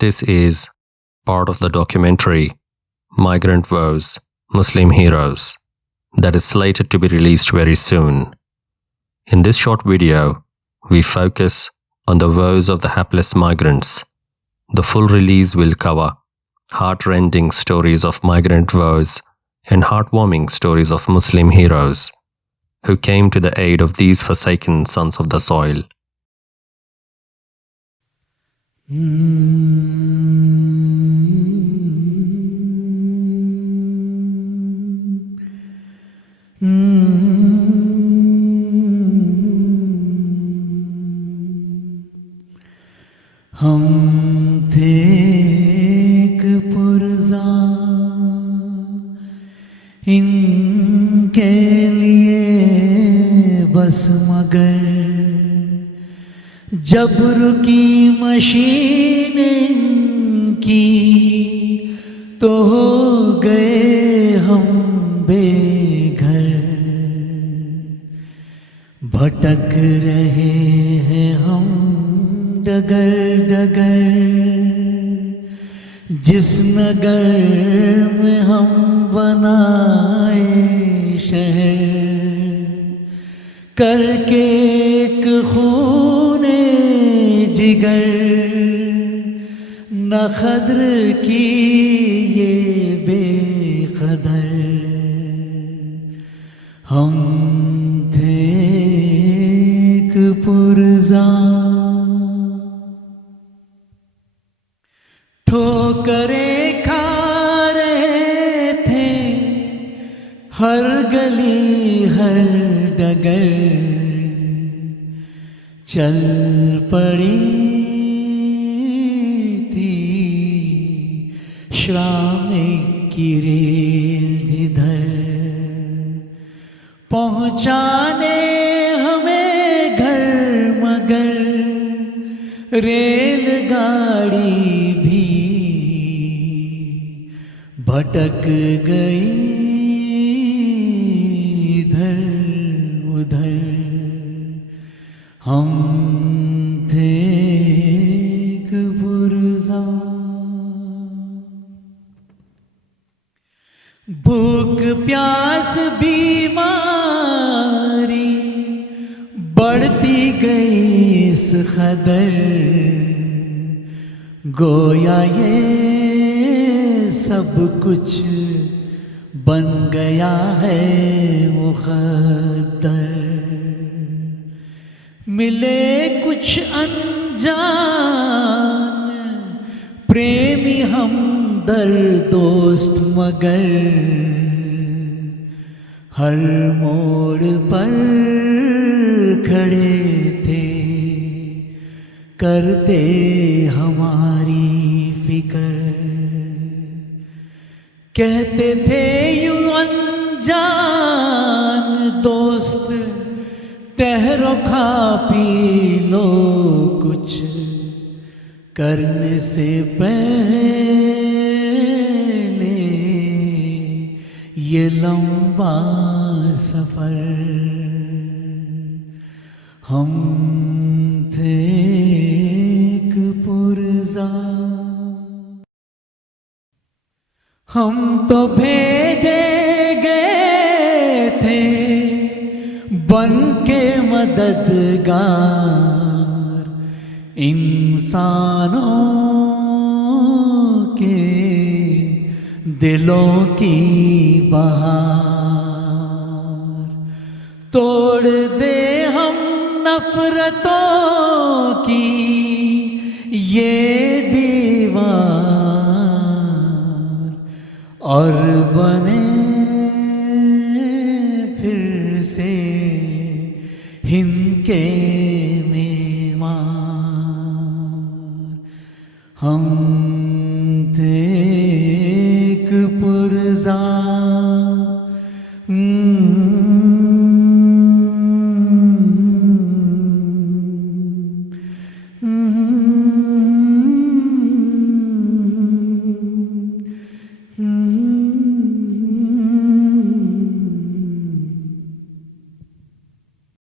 This is part of the documentary Migrant Woes, Muslim Heroes that is slated to be released very soon. In this short video, we focus on the woes of the hapless migrants. The full release will cover heart-rending stories of migrant woes and heartwarming stories of Muslim heroes who came to the aid of these forsaken sons of the soil. हम थे एक पुरज़ा इनके लिए बस मगर जबर की machine इनकी तो हो गए हम बेघर भटक रहे हैं हम डगर डगर जिस नगर में हम बनाए शहर करके एक खूने जिगर न खद्र की ये बेखदर हम थे एक पुरज़ा ठोकरें खा रहे थे हर गली हर डगर चल पड़ी थी श्रमिक की रेल जिधर पहुंचाने हमें घर मगर रेलगाड़ी भटक गई इधर उधर हम थे एक पुरज़ा भूख प्यास बीमारी बढ़ती गई इस कदर गोया ये सब कुछ बन गया है मुक़द्दर मिले कुछ अनजान प्रेमी हमदर्द दोस्त मगर हर मोड़ पर खड़े थे करते हमारी फिक्र कहते थे यूं अनजान दोस्त ठहरो खा पी लो कुछ करने से पहले ये लंबा सफर हम थे एक पुरज़ा हम तो भेजे गए थे बन के मददगार इंसानों के दिलों की बहार तोड़ दे हम नफरतों की ये दीवार और बने फिर से हिंद के मेहमान हम